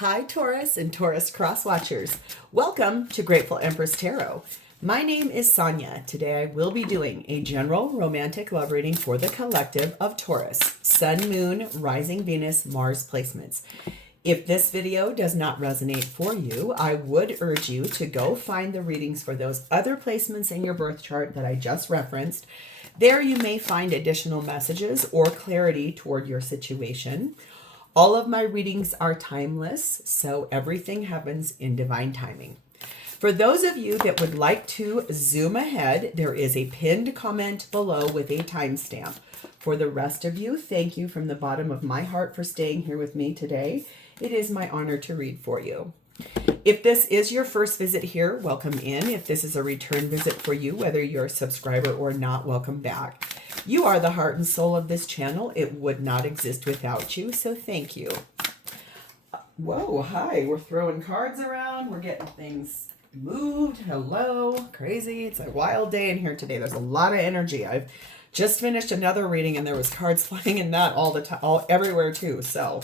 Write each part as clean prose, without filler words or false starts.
Hi, Taurus and Taurus cross watchers. Welcome to Grateful Empress Tarot. My name is Sonia. Today I will be doing a general romantic love reading for the collective of Taurus, Sun, Moon, Rising Venus, Mars placements. If this video does not resonate for you, I would urge you to go find the readings for those other placements in your birth chart that I just referenced. There you may find additional messages or clarity toward your situation. All of my readings are timeless, so everything happens in divine timing. For those of you that would like to zoom ahead, there is a pinned comment below with a timestamp. For the rest of you, thank you from the bottom of my heart for staying here with me today. It is my honor to read for you. If this is your first visit here, welcome in. If this is a return visit for you, whether you're a subscriber or not, welcome back. You are the heart and soul of this channel. It would not exist without you, so thank you. Whoa, hi. We're throwing cards around. We're getting things moved. Hello. Crazy. It's a wild day in here today. There's a lot of energy. I've just finished another reading and there was cards flying in that all the time, everywhere too. So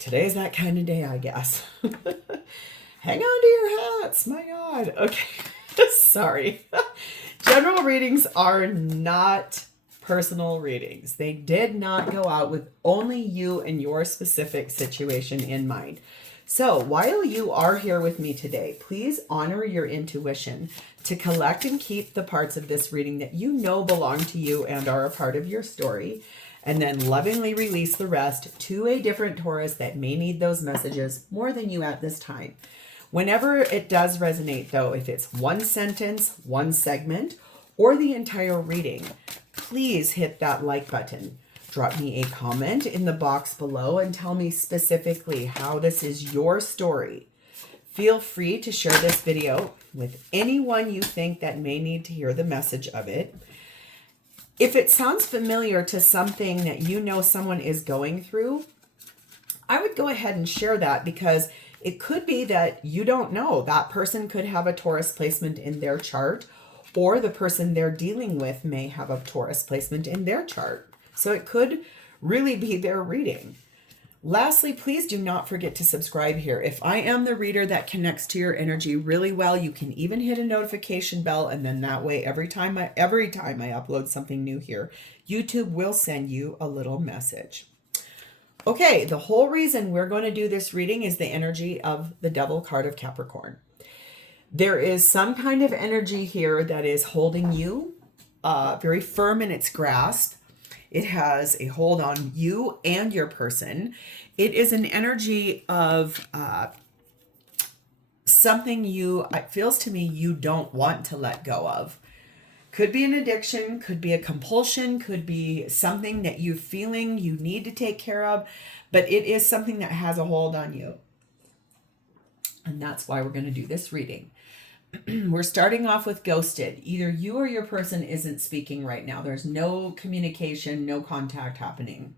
today's that kind of day, I guess. Hang on to your hats. My God. Okay. Sorry. General readings are not personal readings. They did not go out with only you and your specific situation in mind. So while you are here with me today, please honor your intuition to collect and keep the parts of this reading that you know belong to you and are a part of your story, and then lovingly release the rest to a different Taurus that may need those messages more than you at this time. Whenever it does resonate, though, if it's one sentence, one segment, or the entire reading, please hit that like button. Drop me a comment in the box below and tell me specifically how this is your story. Feel free to share this video with anyone you think that may need to hear the message of it. If it sounds familiar to something that you know someone is going through, I would go ahead and share that, because it could be that you don't know. That person could have a Taurus placement in their chart, or the person they're dealing with may have a Taurus placement in their chart. So it could really be their reading. Lastly, please do not forget to subscribe here. If I am the reader that connects to your energy really well, you can even hit a notification bell, and then that way every time I upload something new here, YouTube will send you a little message. Okay, the whole reason we're going to do this reading is the energy of the Devil card of Capricorn. There is some kind of energy here that is holding you very firm in its grasp. It has a hold on you and your person. It is an energy of something it feels to me you don't want to let go of. Could be an addiction, could be a compulsion, could be something that you're feeling you need to take care of, but it is something that has a hold on you. And that's why we're going to do this reading. We're starting off with ghosted. Either you or your person isn't speaking right now. There's no communication, no contact happening.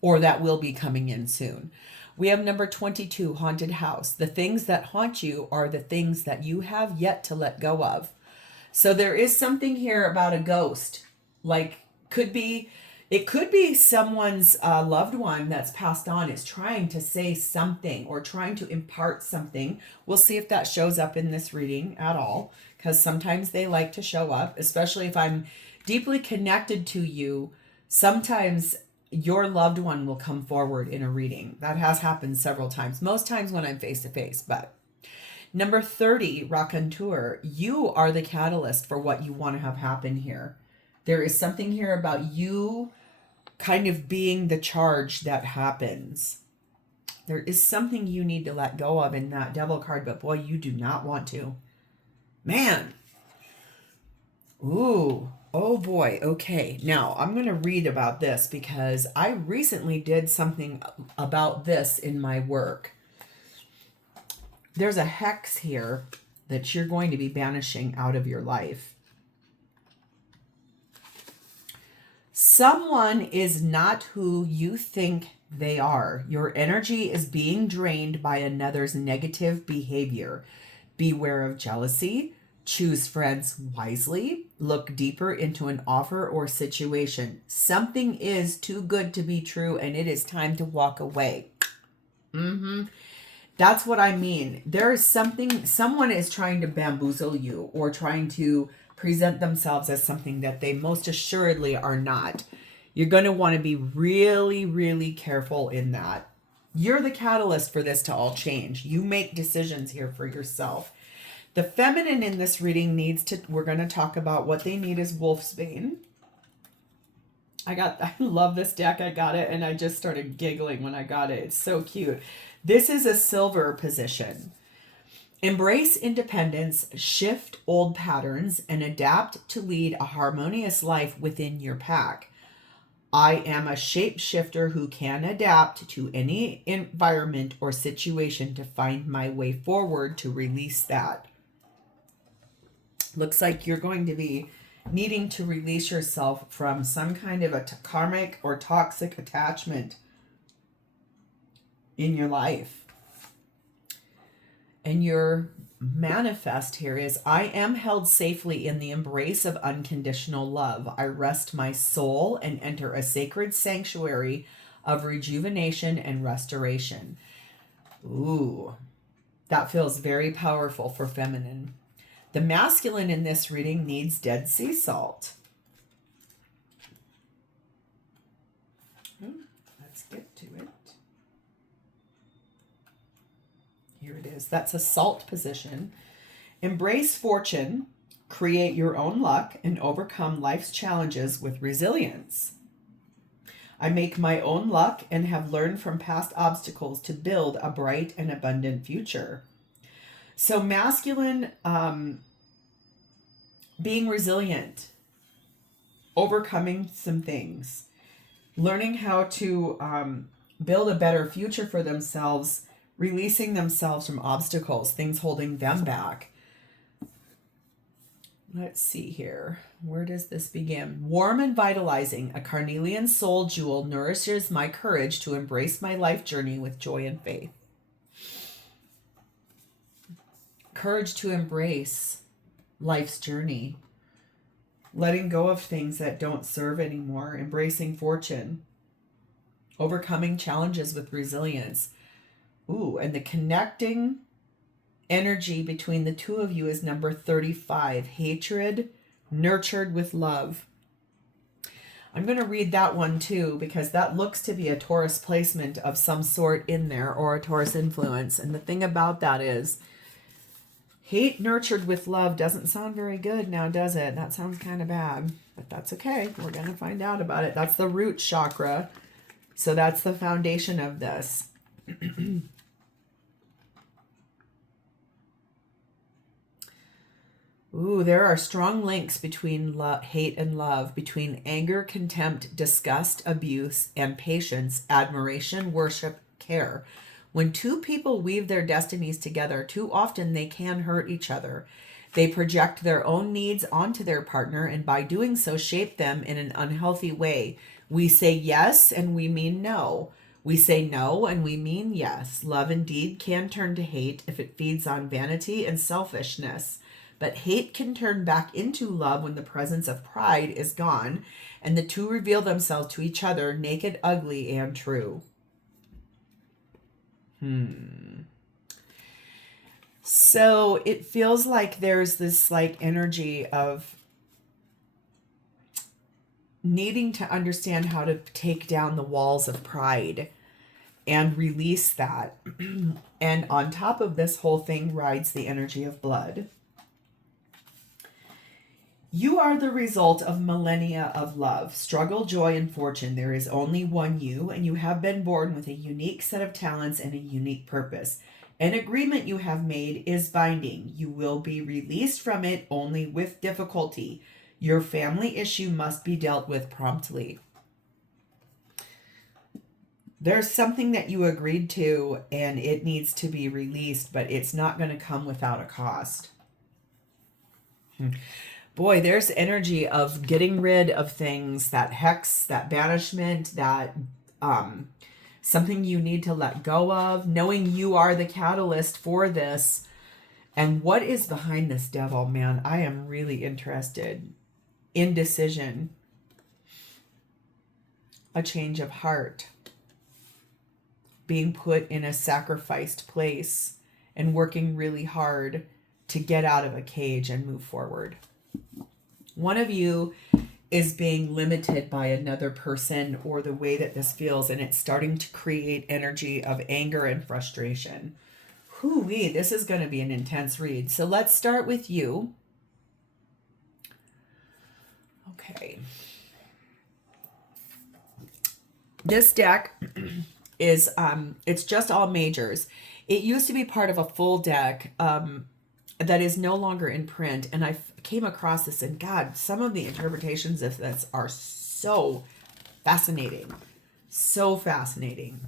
Or that will be coming in soon. We have number 22, haunted house. The things that haunt you are the things that you have yet to let go of. So there is something here about a ghost. It could be someone's loved one that's passed on is trying to say something or trying to impart something. We'll see if that shows up in this reading at all, because sometimes they like to show up, especially if I'm deeply connected to you. Sometimes your loved one will come forward in a reading. That has happened several times, most times when I'm face to face. But number 30, raconteur, you are the catalyst for what you want to have happen here. There is something here about you kind of being the charge that happens. There is something you need to let go of in that Devil card, but boy, you do not want to. Man. Ooh. Oh boy. Okay. Now I'm going to read about this because I recently did something about this in my work. There's a hex here that you're going to be banishing out of your life. Someone is not who you think they are. Your energy is being drained by another's negative behavior. Beware of jealousy. Choose friends wisely. Look deeper into an offer or situation. Something is too good to be true, and it is time to walk away. That's what I mean. There is someone is trying to bamboozle you or trying to present themselves as something that they most assuredly are not. You're going to want to be really, really careful in that. You're the catalyst for this to all change. You make decisions here for yourself. The feminine in this reading we're going to talk about what they need is wolfsbane. I love this deck. I got it and I just started giggling when I got it. It's so cute. This is a silver position. Embrace independence, shift old patterns, and adapt to lead a harmonious life within your pack. I am a shapeshifter who can adapt to any environment or situation to find my way forward to release that. Looks like you're going to be needing to release yourself from some kind of a karmic or toxic attachment in your life. And your manifest here is, I am held safely in the embrace of unconditional love. I rest my soul and enter a sacred sanctuary of rejuvenation and restoration. Ooh, that feels very powerful for feminine. The masculine in this reading needs Dead Sea salt. Let's get to it. Here it is. That's a salt position. Embrace fortune, create your own luck, and overcome life's challenges with resilience. I make my own luck and have learned from past obstacles to build a bright and abundant future. So masculine, being resilient, overcoming some things, learning how to build a better future for themselves, releasing themselves from obstacles, things holding them back. Let's see here. Where does this begin? Warm and vitalizing, a carnelian soul jewel nourishes my courage to embrace my life journey with joy and faith. Courage to embrace life's journey. Letting go of things that don't serve anymore. Embracing fortune. Overcoming challenges with resilience. Ooh, and the connecting energy between the two of you is number 35. Hatred nurtured with love. I'm going to read that one too, because that looks to be a Taurus placement of some sort in there, or a Taurus influence. And the thing about that is, hate nurtured with love doesn't sound very good now, does it? That sounds kind of bad, but that's okay. We're going to find out about it. That's the root chakra. So that's the foundation of this. Ooh, there are strong links between hate and love, between anger, contempt, disgust, abuse, and patience, admiration, worship, care. When two people weave their destinies together, too often they can hurt each other. They project their own needs onto their partner, and by doing so, shape them in an unhealthy way. We say yes, and we mean no. We say no, and we mean yes. Love indeed can turn to hate if it feeds on vanity and selfishness. But hate can turn back into love when the presence of pride is gone, and the two reveal themselves to each other naked, ugly, and true. So it feels like there's this energy of needing to understand how to take down the walls of pride and release that. And on top of this whole thing rides the energy of blood. You are the result of millennia of love, struggle, joy, and fortune. There is only one you, and you have been born with a unique set of talents and a unique purpose. An agreement you have made is binding. You will be released from it only with difficulty. Your family issue must be dealt with promptly. There's something that you agreed to, and it needs to be released, but it's not going to come without a cost. Boy, there's energy of getting rid of things, that hex, that banishment, that something you need to let go of, knowing you are the catalyst for this. And what is behind this devil, man? I am really interested. Indecision. A change of heart. being put in a sacrificed place and working really hard to get out of a cage and move forward. One of you is being limited by another person or the way that this feels, and it's starting to create energy of anger and frustration. Hoo-wee, this is going to be an intense read. So let's start with you. Okay. This deck is, it's just all majors. It used to be part of a full deck that is no longer in print. And I came across this, and God, some of the interpretations of this are so fascinating. So fascinating.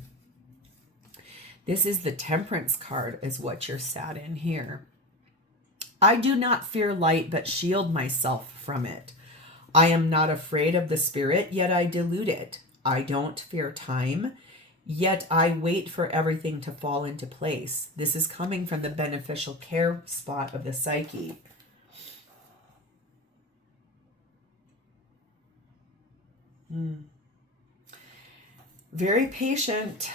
This is the Temperance card is what you're sat in here. I do not fear light, but shield myself from it. I am not afraid of the spirit, yet I delude it. I don't fear time, yet I wait for everything to fall into place. This is coming from the beneficial care spot of the psyche. Very patient,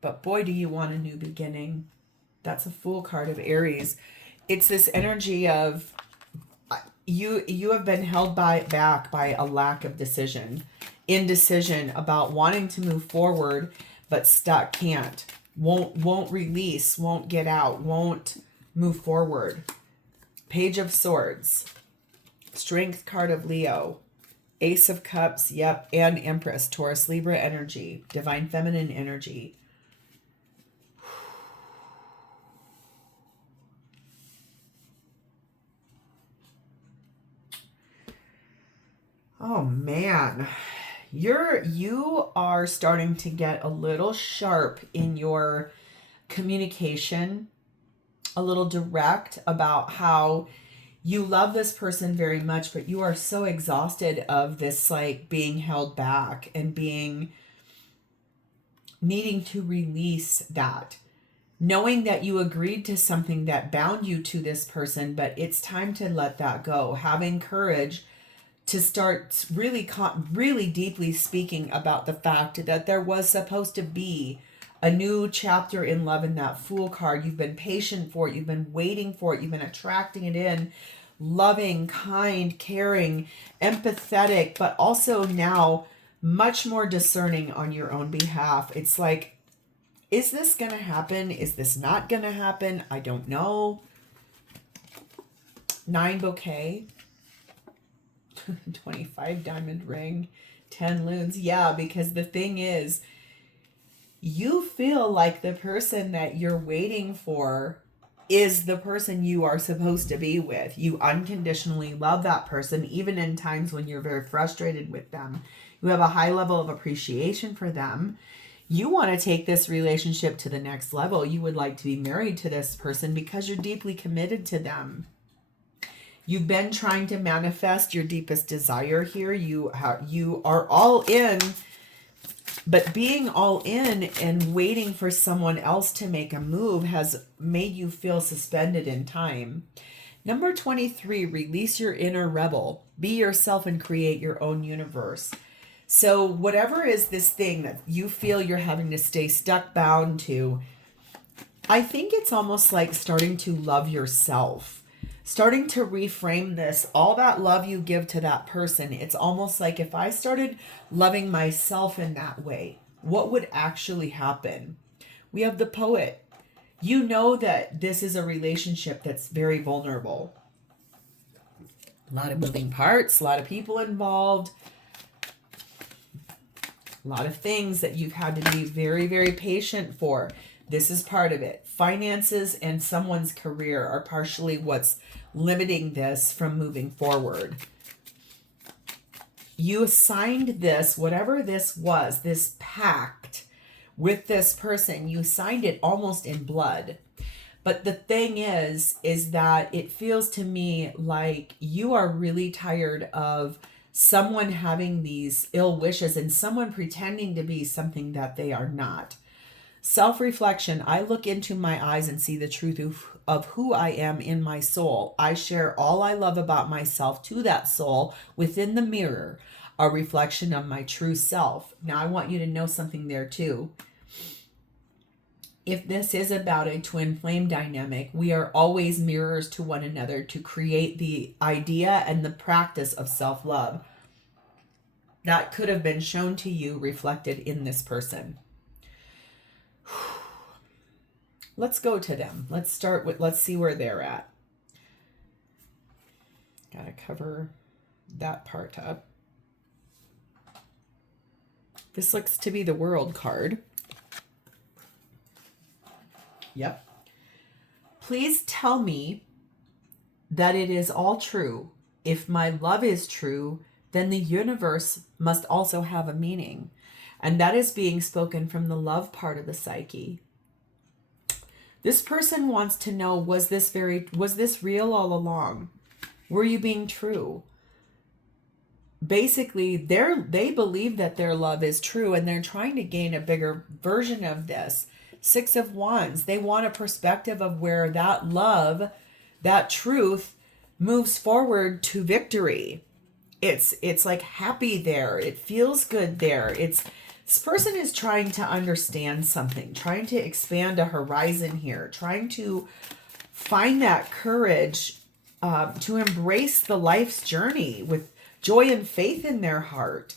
but boy, do you want a new beginning. That's a Fool card of Aries. It's this energy of you have been held back by a lack of decision, indecision about wanting to move forward, but stuck, can't, won't release, won't get out, won't move forward. Page of Swords, Strength card of Leo, Ace of Cups, yep, and Empress, Taurus, Libra energy, Divine Feminine energy. Oh man, you are starting to get a little sharp in your communication, a little direct about how you love this person very much, but you are so exhausted of this, like, being held back and needing to release that. Knowing that you agreed to something that bound you to this person, but it's time to let that go. Having courage to start really deeply speaking about the fact that there was supposed to be a new chapter in love in that Fool card. You've been patient for it. You've been waiting for it. You've been attracting it in. Loving, kind, caring, empathetic, but also now much more discerning on your own behalf. It's like, is this going to happen? Is this not going to happen? I don't know. 9 bouquet. 25 diamond ring, 10 loons. Yeah, because the thing is, you feel like the person that you're waiting for is the person you are supposed to be with. You unconditionally love that person, even in times when you're very frustrated with them. You have a high level of appreciation for them. You want to take this relationship to the next level. You would like to be married to this person because you're deeply committed to them. You've been trying to manifest your deepest desire here. You are all in, but being all in and waiting for someone else to make a move has made you feel suspended in time. Number 23, release your inner rebel. Be yourself and create your own universe. So whatever is this thing that you feel you're having to stay stuck, bound to, I think it's almost like starting to love yourself. Starting to reframe this, all that love you give to that person, it's almost like if I started loving myself in that way, what would actually happen? We have the Poet. You know that this is a relationship that's very vulnerable. A lot of moving parts, a lot of people involved, a lot of things that you've had to be very, very patient for. This is part of it. Finances and someone's career are partially what's limiting this from moving forward. You signed this, whatever this was, this pact with this person, you signed it almost in blood. But the thing is that it feels to me like you are really tired of someone having these ill wishes and someone pretending to be something that they are not. Self-reflection. I look into my eyes and see the truth of who I am in my soul. I share all I love about myself to that soul within the mirror. a reflection of my true self. Now, I want you to know something there too. If this is about a twin flame dynamic, we are always mirrors to one another to create the idea and the practice of self-love that could have been shown to you reflected in this person. Let's go to them. Let's see where they're at. Gotta cover that part up. This looks to be the World card. Yep. Please tell me that it is all true. If my love is true, then the universe must also have a meaning. And that is being spoken from the love part of the psyche. This person wants to know, was this real all along? Were you being true? Basically, they believe that their love is true, and they're trying to gain a bigger version of this. 6 of Wands. They want a perspective of where that love, that truth moves forward to victory. It's like happy there. It feels good there. This person is trying to understand something, trying to expand a horizon here, trying to find that courage to embrace the life's journey with joy and faith in their heart.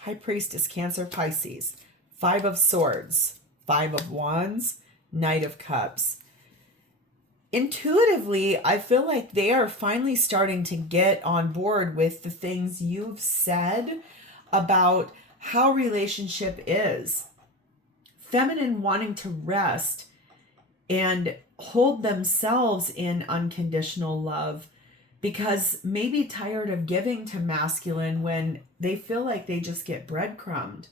High Priestess, Cancer, Pisces. 5 of Swords, 5 of Wands, Knight of Cups. Intuitively, I feel like they are finally starting to get on board with the things you've said about how relationship is. Feminine wanting to rest and hold themselves in unconditional love, because maybe tired of giving to masculine when they feel like they just get breadcrumbed.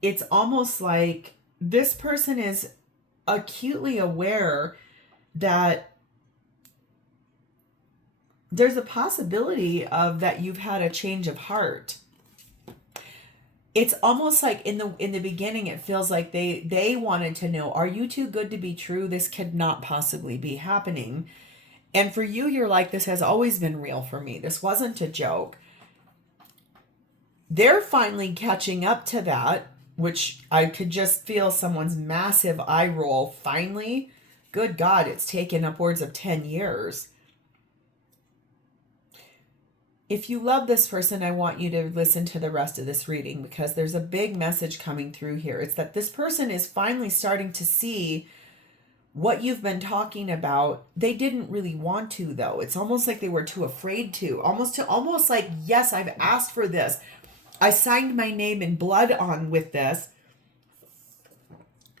It's almost like this person is acutely aware that there's a possibility of that you've had a change of heart. It's almost like in the beginning, it feels like they wanted to know, are you too good to be true? This could not possibly be happening. And for you, you're like, this has always been real for me. This wasn't a joke. They're finally catching up to that, which I could just feel someone's massive eye roll. Finally, good God, it's taken upwards of 10 years. If you love this person, I want you to listen to the rest of this reading, because there's a big message coming through here. It's that this person is finally starting to see what you've been talking about. They didn't really want to, though. It's almost like they were too afraid to. Almost like, yes, I've asked for this. I signed my name in blood on with this.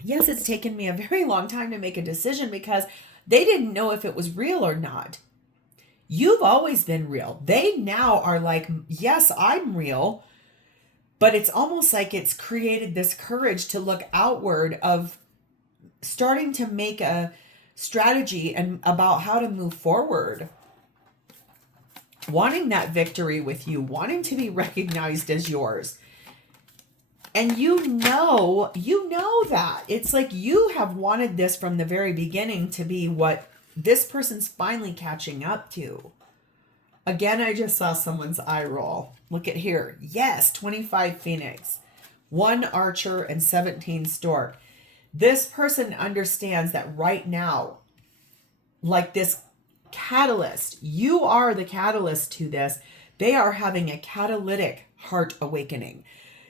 Yes, it's taken me a very long time to make a decision because they didn't know if it was real or not. You've always been real. They now are like, yes, I'm real. But it's almost like it's created this courage to look outward of starting to make a strategy and about how to move forward. Wanting that victory with you, wanting to be recognized as yours. And you know that. It's like you have wanted this from the very beginning to be what this person's finally catching up to. Again, I just saw someone's eye roll. Look at here. Yes, 25 Phoenix, 1 Archer, and 17 Stork. This person understands that right now, like this catalyst, you are the catalyst to this. They are having a catalytic heart awakening.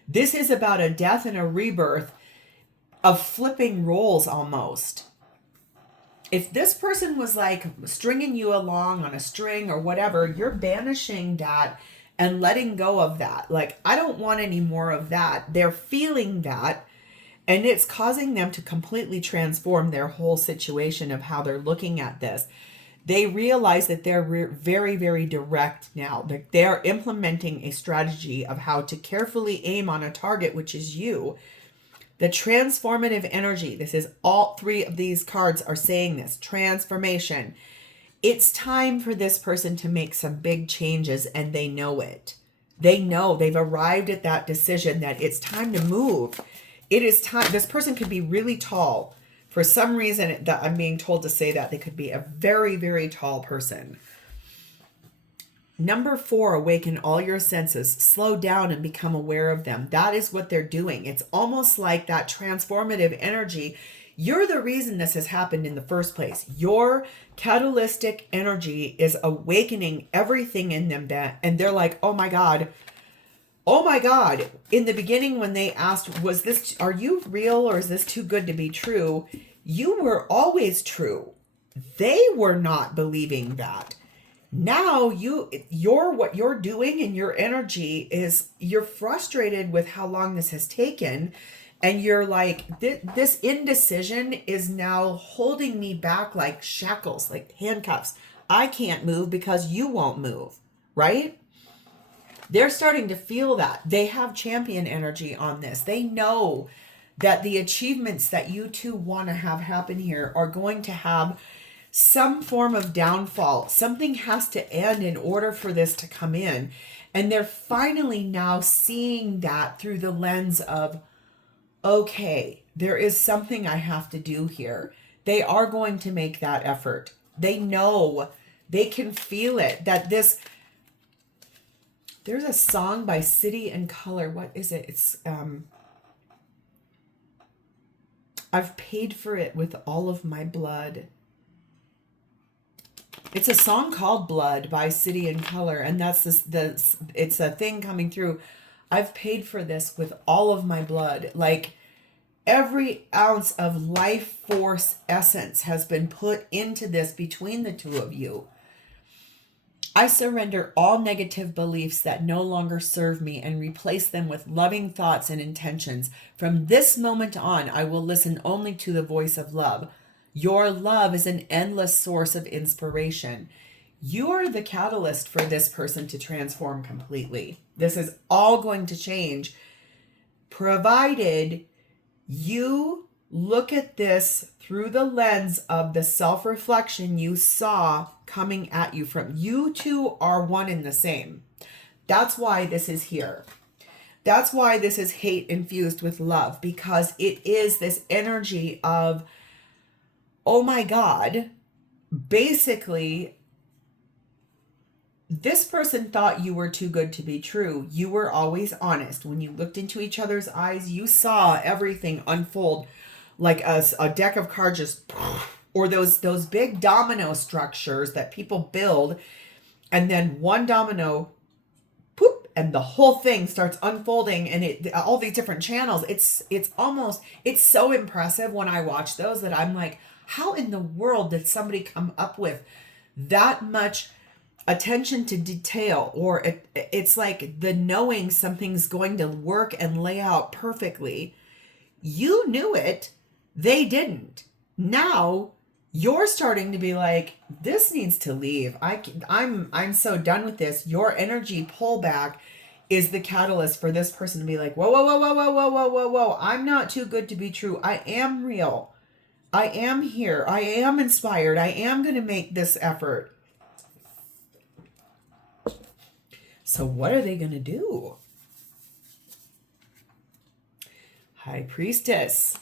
This is about a death and a rebirth of flipping roles almost. If this person was like stringing you along on a string or whatever, you're banishing that and letting go of that. Like, I don't want any more of that. They're feeling that. And it's causing them to completely transform their whole situation of how they're looking at this. They realize that they're very, very direct now. That they're implementing a strategy of how to carefully aim on a target, which is you. The transformative energy. This is all 3 of these cards are saying this. Transformation. It's time for this person to make some big changes, and they know it. They know they've arrived at that decision that it's time to move. It is time. This person could be really tall. For some reason that I'm being told to say that they could be a very, very tall person. Number 4, awaken all your senses. Slow down and become aware of them. That is what they're doing. It's almost like that transformative energy. You're the reason this has happened in the first place. Your catalytic energy is awakening everything in them, and they're like, oh my God. Oh my God. In the beginning, when they asked, are you real or is this too good to be true? You were always true. They were not believing that. Now what you're doing and your energy is you're frustrated with how long this has taken. And you're like, this indecision is now holding me back like shackles, like handcuffs. I can't move because you won't move, right? They're starting to feel that. They have champion energy on this. They know that the achievements that you two want to have happen here are going to have some form of downfall. Something has to end in order for this to come in. And they're finally now seeing that through the lens of, okay, there is something I have to do here. They are going to make that effort. They know, they can feel it, that there's a song by City and Color. What is it? It's, I've paid for it with all of my blood. It's a song called Blood by City and Color. And that's it's a thing coming through. I've paid for this with all of my blood. Like every ounce of life force essence has been put into this between the two of you. I surrender all negative beliefs that no longer serve me and replace them with loving thoughts and intentions. From this moment on, I will listen only to the voice of love. Your love is an endless source of inspiration. You are the catalyst for this person to transform completely. This is all going to change, provided you look at this through the lens of the self-reflection you saw coming at you from. You two are one and the same. That's why this is here. That's why this is hate infused with love, because it is this energy of, oh my God, basically, this person thought you were too good to be true. You were always honest. When you looked into each other's eyes, you saw everything unfold like a deck of cards just, or those big domino structures that people build, and then one domino, poop, and the whole thing starts unfolding, and all these different channels. It's so impressive when I watch those that I'm like, how in the world did somebody come up with that much attention to detail? Or it's like the knowing something's going to work and lay out perfectly. You knew it. They didn't. Now you're starting to be like, this needs to leave. I'm so done with this. Your energy pullback is the catalyst for this person to be like, whoa, whoa, whoa, whoa, whoa, whoa, whoa, whoa, whoa. I'm not too good to be true. I am real. I am here. I am inspired. I am going to make this effort. So what are they going to do? High Priestess.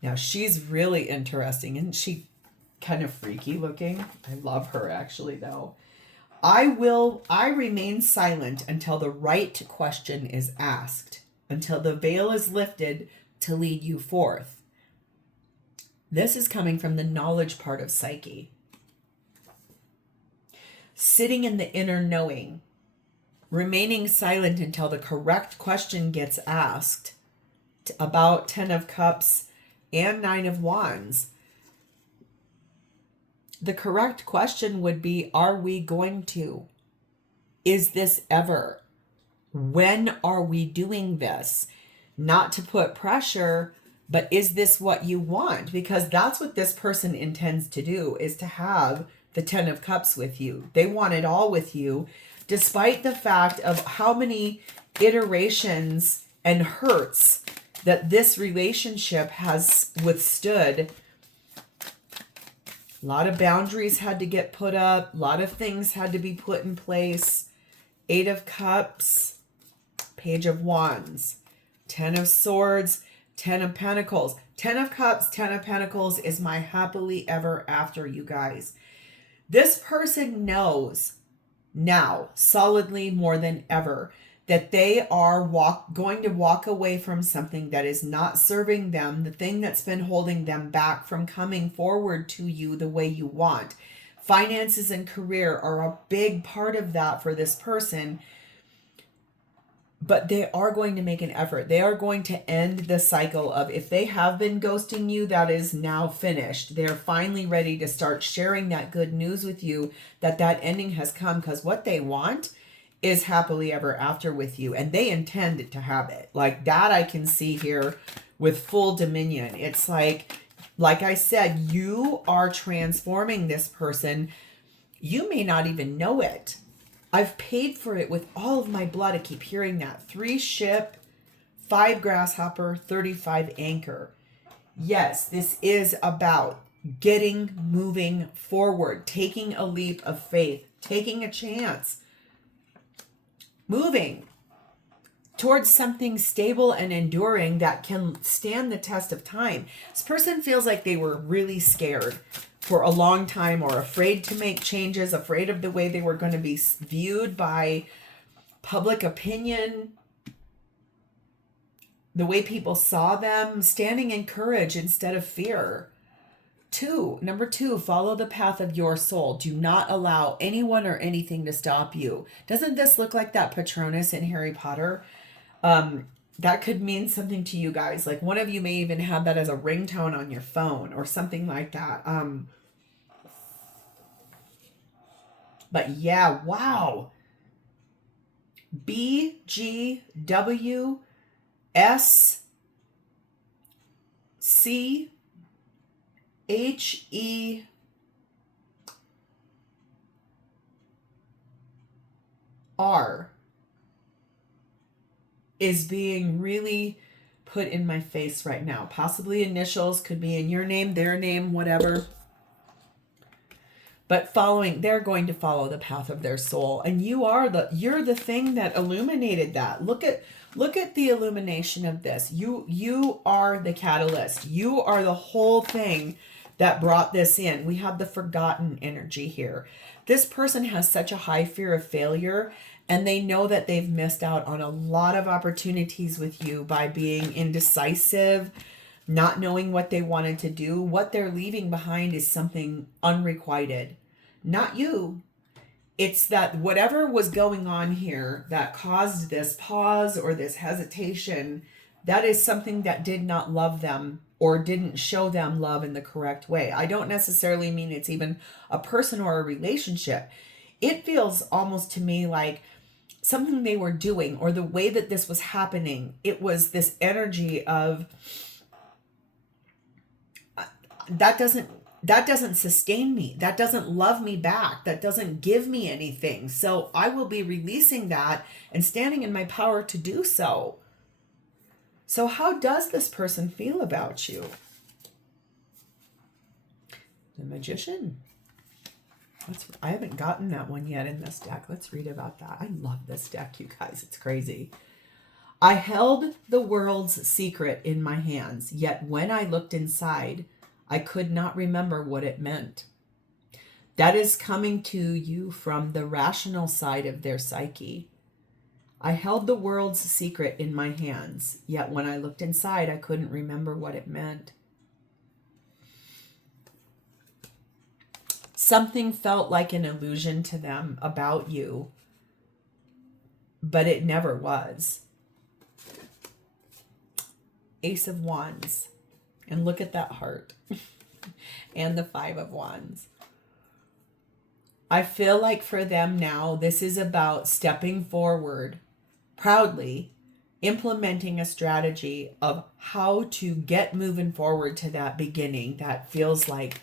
Now she's really interesting. Isn't she kind of freaky looking? I love her actually though. I remain silent until the right question is asked, until the veil is lifted to lead you forth. This is coming from the knowledge part of psyche. Sitting in the inner knowing, remaining silent until the correct question gets asked about 10 of Cups and 9 of Wands. The correct question would be, are we going to? Is this ever? When are we doing this? Not to put pressure, but is this what you want? Because that's what this person intends to do, is to have the 10 of Cups with you. They want it all with you, despite the fact of how many iterations and hurts that this relationship has withstood. A lot of boundaries had to get put up. A lot of things had to be put in place. 8 of Cups, Page of Wands, 10 of Swords, 10 of Pentacles. 10 of Cups, 10 of Pentacles is my happily ever after, you guys. This person knows now, solidly more than ever, that they are going to walk away from something that is not serving them, the thing that's been holding them back from coming forward to you the way you want. Finances and career are a big part of that for this person, but they are going to make an effort. They are going to end the cycle of, if they have been ghosting you, that is now finished. They're finally ready to start sharing that good news with you, that ending has come, because what they want is happily ever after with you, and they intend to have it. Like that I can see here with full dominion. It's like I said, you are transforming this person. You may not even know it. I've paid for it with all of my blood. I keep hearing that. 3 ship, 5 grasshopper, 35 anchor. Yes, this is about moving forward, taking a leap of faith, taking a chance, moving towards something stable and enduring that can stand the test of time. This person feels like they were really scared for a long time, or afraid to make changes, afraid of the way they were going to be viewed by public opinion, the way people saw them, standing in courage instead of fear. Number 2, follow the path of your soul. Do not allow anyone or anything to stop you. Doesn't this look like that Patronus in Harry Potter? That could mean something to you guys. Like one of you may even have that as a ringtone on your phone or something like that. But yeah, wow. BGWSCHER is being really put in my face right now. Possibly initials, could be in your name, their name, whatever. But they're going to follow the path of their soul. And you're the thing that illuminated that. Look at the illumination of this. You are the catalyst. You are the whole thing that brought this in. We have the forgotten energy here. This person has such a high fear of failure, and they know that they've missed out on a lot of opportunities with you by being indecisive, not knowing what they wanted to do. What they're leaving behind is something unrequited. Not you. It's that whatever was going on here that caused this pause or this hesitation, that is something that did not love them or didn't show them love in the correct way. I don't necessarily mean it's even a person or a relationship. It feels almost to me like something they were doing, or the way that this was happening. It was this energy of that doesn't sustain me. That doesn't love me back. That doesn't give me anything. So I will be releasing that and standing in my power to do so. So how does this person feel about you? The Magician. I haven't gotten that one yet in this deck. Let's read about that. I love this deck, you guys. It's crazy. I held the world's secret in my hands, yet when I looked inside, I could not remember what it meant. That is coming to you from the rational side of their psyche. I held the world's secret in my hands, yet when I looked inside, I couldn't remember what it meant. Something felt like an illusion to them about you, but it never was. Ace of Wands. And look at that heart. And the 5 of Wands. I feel like for them now, this is about stepping forward proudly, implementing a strategy of how to get moving forward to that beginning that feels like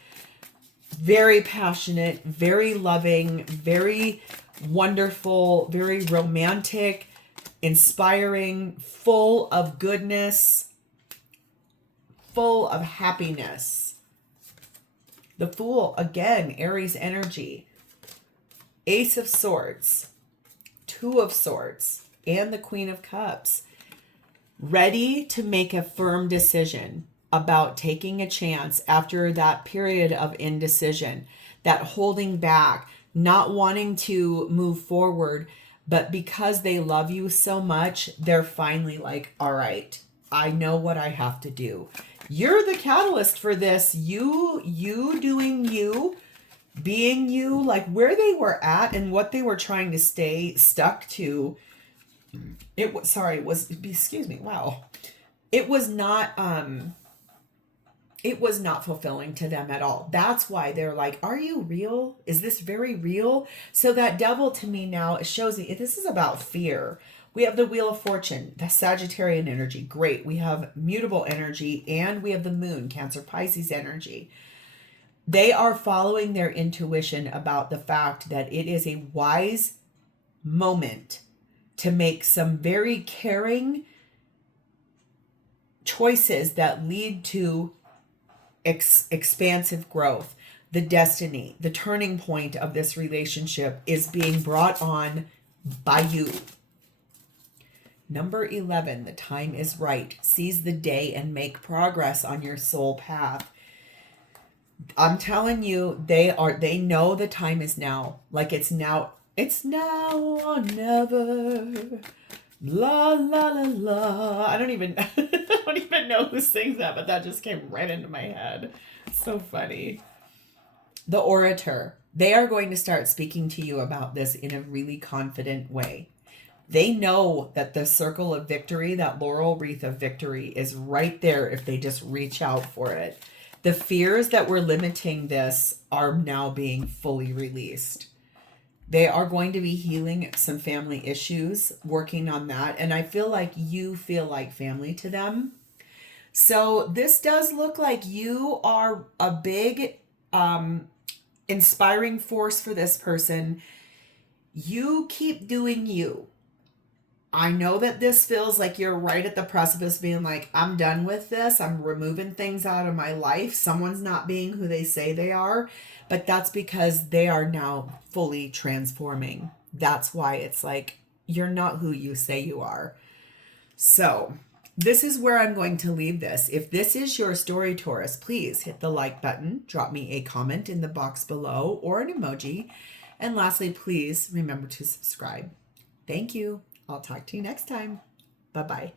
very passionate, very loving, very wonderful, very romantic, inspiring, full of goodness, full of happiness. The Fool, again, Aries energy. Ace of Swords, 2 of Swords, and the Queen of Cups. Ready to make a firm decision about taking a chance after that period of indecision, that holding back, not wanting to move forward, but because they love you so much, they're finally like, all right, I know what I have to do. You're the catalyst for this. You doing you, being you, like where they were at and what they were trying to stay stuck to. Excuse me. Wow. It was not fulfilling to them at all. That's why they're like, are you real? Is this very real? So that devil to me now, it shows me this is about fear. We have the Wheel of Fortune, the Sagittarian energy. Great. We have mutable energy, and we have the moon, Cancer Pisces energy. They are following their intuition about the fact that it is a wise moment to make some very caring choices that lead to expansive growth. The destiny, the turning point of this relationship is being brought on by you. Number 11, the time is right. Seize the day and make progress on your soul path. I'm telling you, they know the time is now. Like it's now or never. La la la la. I don't even know who sings that, but that just came right into my head. So funny. The Orator. They are going to start speaking to you about this in a really confident way. They know that the circle of victory, that laurel wreath of victory, is right there if they just reach out for it. The fears that were limiting this are now being fully released. They are going to be healing some family issues, working on that. And I feel like you feel like family to them. So this does look like you are a big inspiring force for this person. You keep doing you. I know that this feels like you're right at the precipice being like, I'm done with this. I'm removing things out of my life. Someone's not being who they say they are. But that's because they are now fully transforming. That's why it's like, you're not who you say you are. So this is where I'm going to leave this. If this is your story, Taurus, please hit the like button. Drop me a comment in the box below or an emoji. And lastly, please remember to subscribe. Thank you. I'll talk to you next time. Bye-bye.